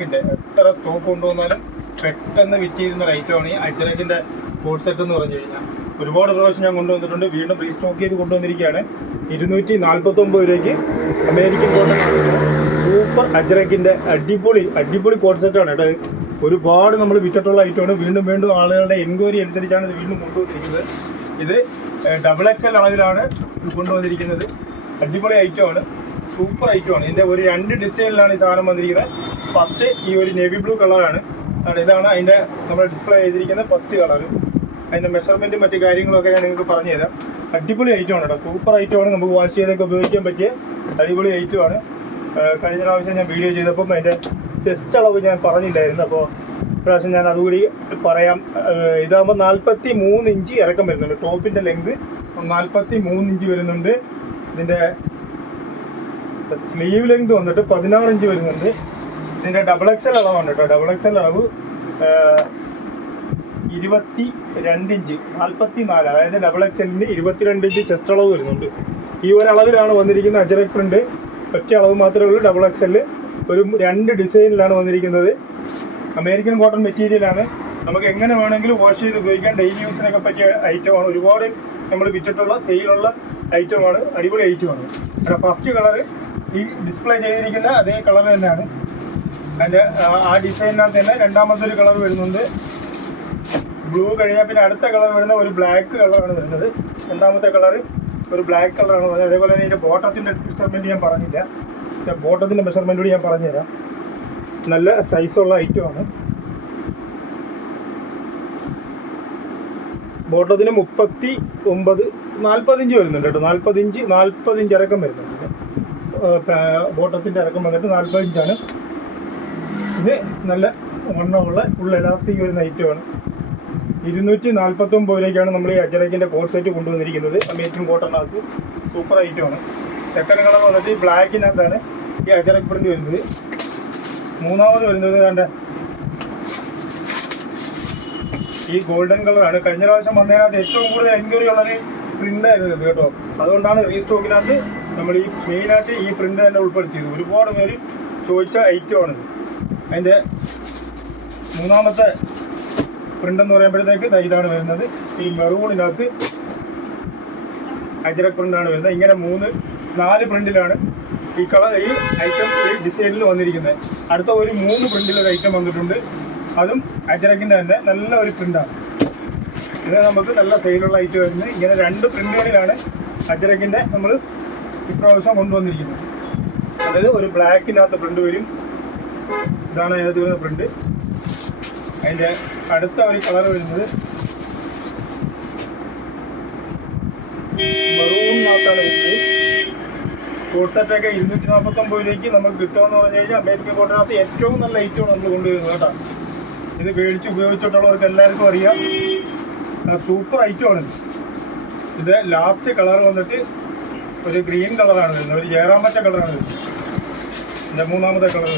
അജ്രക്കിന്റെ എത്ര സ്റ്റോക്ക് കൊണ്ടുവന്നാലും പെട്ടെന്ന് വിറ്റിയിരുന്ന ആണ് ഈ അജ്രക്കിന്റെ കോഡ് സെറ്റ് എന്ന് പറഞ്ഞു കഴിഞ്ഞാൽ. ഒരുപാട് പ്രാവശ്യം ഞാൻ കൊണ്ടുവന്നിട്ടുണ്ട്. വീണ്ടും റീസ്റ്റോക്ക് ചെയ്ത് കൊണ്ടുവന്നിരിക്കുകയാണ്. ഇരുന്നൂറ്റി നാൽപ്പത്തി ഒമ്പത് രൂപയ്ക്ക് അമേരിക്കൻ കോട്ടൺ സൂപ്പർ അജ്രക്കിന്റെ അടിപൊളി അടിപൊളി കോഡ് സെറ്റാണ് കേട്ടോ. ഒരുപാട് നമ്മൾ വിറ്റിട്ടുള്ള ഐറ്റമാണ് വീണ്ടും വീണ്ടും ആളുകളുടെ എൻക്വയറി അനുസരിച്ചാണ് ഇത് വീണ്ടും കൊണ്ടുവന്നിരിക്കുന്നത്. ഇത് ഡബിൾ എക്സൽ അളവിലാണ് കൊണ്ടുവന്നിരിക്കുന്നത്. അടിപൊളി ഐറ്റമാണ് സൂപ്പർ ഐറ്റമാണ്. ഇതിന്റെ ഒരു രണ്ട് ഡിസൈനിലാണ് ഈ സാധനം വന്നിരിക്കുന്നത്. ഫസ്റ്റ് ഈ ഒരു നേവി ബ്ലൂ കളറാണ് ഇതാണ് അതിന്റെ നമ്മൾ ഡിസ്പ്ലേ ചെയ്തിരിക്കുന്ന ഫസ്റ്റ് കളർ അതിന്റെ മെഷർമെന്റും മറ്റു കാര്യങ്ങളൊക്കെ ഞാൻ നിങ്ങൾക്ക് പറഞ്ഞു തരാം അടിപൊളി ഐറ്റമാണ് കേട്ടോ. സൂപ്പർ ഐറ്റമാണ് നമുക്ക് വാഷ് ചെയ്തൊക്കെ ഉപയോഗിക്കാൻ പറ്റിയ അടിപൊളി ഐറ്റമാണ് കഴിഞ്ഞ പ്രാവശ്യം ഞാൻ വീഡിയോ ചെയ്തപ്പം അതിന്റെ ചെസ്റ്റ് അളവ് ഞാൻ പറഞ്ഞില്ലായിരുന്നു. അപ്പോൾ പ്രാവശ്യം ഞാൻ അതുകൂടി പറയാം. ഇതാകുമ്പോൾ നാൽപ്പത്തി മൂന്ന് ഇഞ്ച് ഇറക്കം വരുന്നുണ്ട്. ടോപ്പിന്റെ ലെങ്ത് നാൽപ്പത്തി മൂന്ന് ഇഞ്ച് വരുന്നുണ്ട്. ഇതിന്റെ സ്ലീവ് ലെങ്ത് വന്നിട്ട് പതിനാറ് ഇഞ്ച് വരുന്നുണ്ട്. ഇതിന്റെ ഡബിൾ എക്സൽ അളവാണ് കേട്ടോ ഡബിൾ എക്സൽ അളവ് ഇരുപത്തി രണ്ട് ഇഞ്ച് നാൽപ്പത്തി നാല് അതായത് ഡബിൾ എക്സലിന് ഇരുപത്തിരണ്ട് ഇഞ്ച് ചെസ്റ്റ് അളവ് വരുന്നുണ്ട്. ഈ ഒരു അളവിലാണ് വന്നിരിക്കുന്ന അജറക് പ്രിന്റ് ഒറ്റ അളവ് മാത്രമേ ഉള്ളൂ ഡബിൾ എക്സലിൽ ഒരു രണ്ട് ഡിസൈനിലാണ് വന്നിരിക്കുന്നത്. അമേരിക്കൻ കോട്ടൺ മെറ്റീരിയലാണ് നമുക്ക് എങ്ങനെ വേണമെങ്കിലും വാഷ് ചെയ്ത് ഉപയോഗിക്കാം. ഡെയിലി യൂസിനൊക്കെ പറ്റിയ ഐറ്റമാണ് ഒരുപാട് നമ്മൾ വിറ്റിട്ടുള്ള സെയിലുള്ള ഐറ്റമാണ് അടിപൊളി ഐറ്റമാണ് ഫസ്റ്റ് കളർ ഈ ഡിസ്പ്ലേ ചെയ്തിരിക്കുന്ന അതേ കളർ തന്നെയാണ്. അതിന്റെ ആ ഡിസൈനിനകത്ത് തന്നെ രണ്ടാമത്തെ ഒരു കളർ വരുന്നുണ്ട്. ബ്ലൂ കഴിഞ്ഞാൽ പിന്നെ അടുത്ത കളർ വരുന്ന ഒരു ബ്ലാക്ക് കളറാണ് വരുന്നത്. രണ്ടാമത്തെ കളർ ഒരു ബ്ലാക്ക് കളറാണ് വരുന്നത്. അതേപോലെ തന്നെ ഇതിന്റെ ബോട്ടത്തിന്റെ മെഷർമെന്റ് ഞാൻ പറഞ്ഞില്ല. ബോട്ടത്തിന്റെ മെഷർമെന്റ് കൂടി ഞാൻ പറഞ്ഞുതരാം. നല്ല സൈസുള്ള ഐറ്റമാണ് ബോട്ടത്തിന് മുപ്പത്തി ഒമ്പത് നാൽപ്പതിഞ്ച് വരുന്നുണ്ട് കേട്ടോ. നാൽപ്പതിഞ്ച് നാൽപ്പതിഞ്ച് വരുന്നുണ്ട്. ബോട്ടത്തിന്റെ ഇറക്കം വന്നിട്ട് നാൽപ്പത്തഞ്ചാണ് ഇത് നല്ല വണ്ണമുള്ള ഫുൾ എലാസ്റ്റിക് ഒരു ഐറ്റമാണ് ഇരുന്നൂറ്റി നാൽപ്പത്തി രൂപയ്ക്കാണ് നമ്മൾ ഈ അജറക്കിന്റെ കോൺസെറ്റ് സെറ്റ് കൊണ്ടുവന്നിരിക്കുന്നത് അമേരിക്കൻ കോട്ടണിനകത്ത് സൂപ്പർ ഐറ്റമാണ് സെക്കൻഡ് കളർ വന്നിട്ട് ഈ ബ്ലാക്കിനകത്താണ് ഈ അജറക് പ്രിന്റ് വരുന്നത്. മൂന്നാമത് വരുന്നത് കണ്ട ഈ ഗോൾഡൻ കളറാണ് കഴിഞ്ഞ പ്രാവശ്യം വന്നതിനകത്ത് ഏറ്റവും കൂടുതൽ എൻക്വയറി ഉള്ളത് പ്രിന്റ് ആയിരുന്നു ഇത് കേട്ടോ. അതുകൊണ്ടാണ് റീസ്റ്റോക്കിനകത്ത് നമ്മൾ ഈ മെയിനായിട്ട് ഈ പ്രിന്റ് തന്നെ ഉൾപ്പെടുത്തിയത്. ഒരുപാട് പേര് ചോദിച്ച ഐറ്റമാണിത്. അതിന്റെ മൂന്നാമത്തെ പ്രിന്റ് എന്ന് പറയുമ്പോഴത്തേക്ക് ഇതാണ് വരുന്നത്. ഈ മെറൂണിനകത്ത് അജരക് പ്രിന്റാണ് വരുന്നത്. ഇങ്ങനെ മൂന്ന് നാല് പ്രിന്റിലാണ് ഈ കളർ ഈ ഐറ്റം ഈ ഡിസൈനിൽ വന്നിരിക്കുന്നത്. അടുത്ത ഒരു മൂന്ന് പ്രിന്റിൽ ഒരു ഐറ്റം വന്നിട്ടുണ്ട്. അതും അജരക്കിന്റെ തന്നെ നല്ല ഒരു പ്രിന്റാണ് ഇത് നമുക്ക് നല്ല സെയിലുള്ള ഐറ്റം വരുന്നത് ഇങ്ങനെ രണ്ട് പ്രിന്റുകളിലാണ് അജരക്കിന്റെ നമ്മൾ ഇപ്രാവശ്യം കൊണ്ടുവന്നിരിക്കുന്നത് അതായത് ഒരു ബ്ലാക്കിനകത്ത് പ്രിന്റ് വരും. ഇതാണ് അതിനകത്ത് വരുന്ന പ്രിന്റ്. അതിന്റെ അടുത്ത ഒരു കളർ വരുന്നത് മെറൂണിനകത്താണ് വരുന്നത്. കോട്ട് സെറ്റൊക്കെ ഇരുന്നൂറ്റി നാൽപ്പത്തൊമ്പത് രൂപയ്ക്ക് നമുക്ക് കിട്ടുമെന്ന് പറഞ്ഞു കഴിഞ്ഞാൽ അമേരിക്കൻ ഫോട്ടോഗ്രാഫി ഏറ്റവും നല്ല ഐറ്റമാണ് നമ്മൾ കൊണ്ടുവരുന്നത് കേട്ടോ. ഇത് മേടിച്ച് ഉപയോഗിച്ചിട്ടുള്ളവർക്ക് എല്ലാവർക്കും അറിയാം. സൂപ്പർ ഐറ്റമാണ് ഇത്. ലാസ്റ്റ് കളർ വന്നിട്ട് ഒരു ഗ്രീൻ കളറാണ് വരുന്നത് ഒരു ജയറാമറ്റ കളറാണ് വരുന്നത്. മൂന്നാമത്തെ കളർ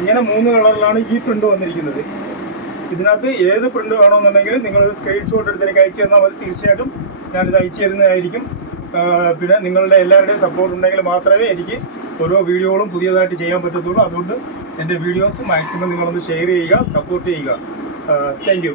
ഇങ്ങനെ മൂന്ന് കളറിലാണ് ഈ പ്രിന്റ് വന്നിരിക്കുന്നത്. ഇതിനകത്ത് ഏത് പ്രിന്റ് വേണമെന്നുണ്ടെങ്കിൽ നിങ്ങൾ ഒരു സ്ക്രീൻഷോട്ട് എടുത്ത് എനിക്ക് അയച്ചു തന്നാൽ മതി. തീർച്ചയായിട്ടും ഞാനിത് അയച്ചു തരുന്നതായിരിക്കും. പിന്നെ നിങ്ങളുടെ എല്ലാവരുടെയും സപ്പോർട്ട് ഉണ്ടെങ്കിൽ മാത്രമേ എനിക്ക് ഓരോ വീഡിയോകളും പുതിയതായിട്ട് ചെയ്യാൻ പറ്റത്തുള്ളൂ. അതുകൊണ്ട് എന്റെ വീഡിയോസ് മാക്സിമം നിങ്ങളൊന്ന് ഷെയർ ചെയ്യുക സപ്പോർട്ട് ചെയ്യുക. താങ്ക്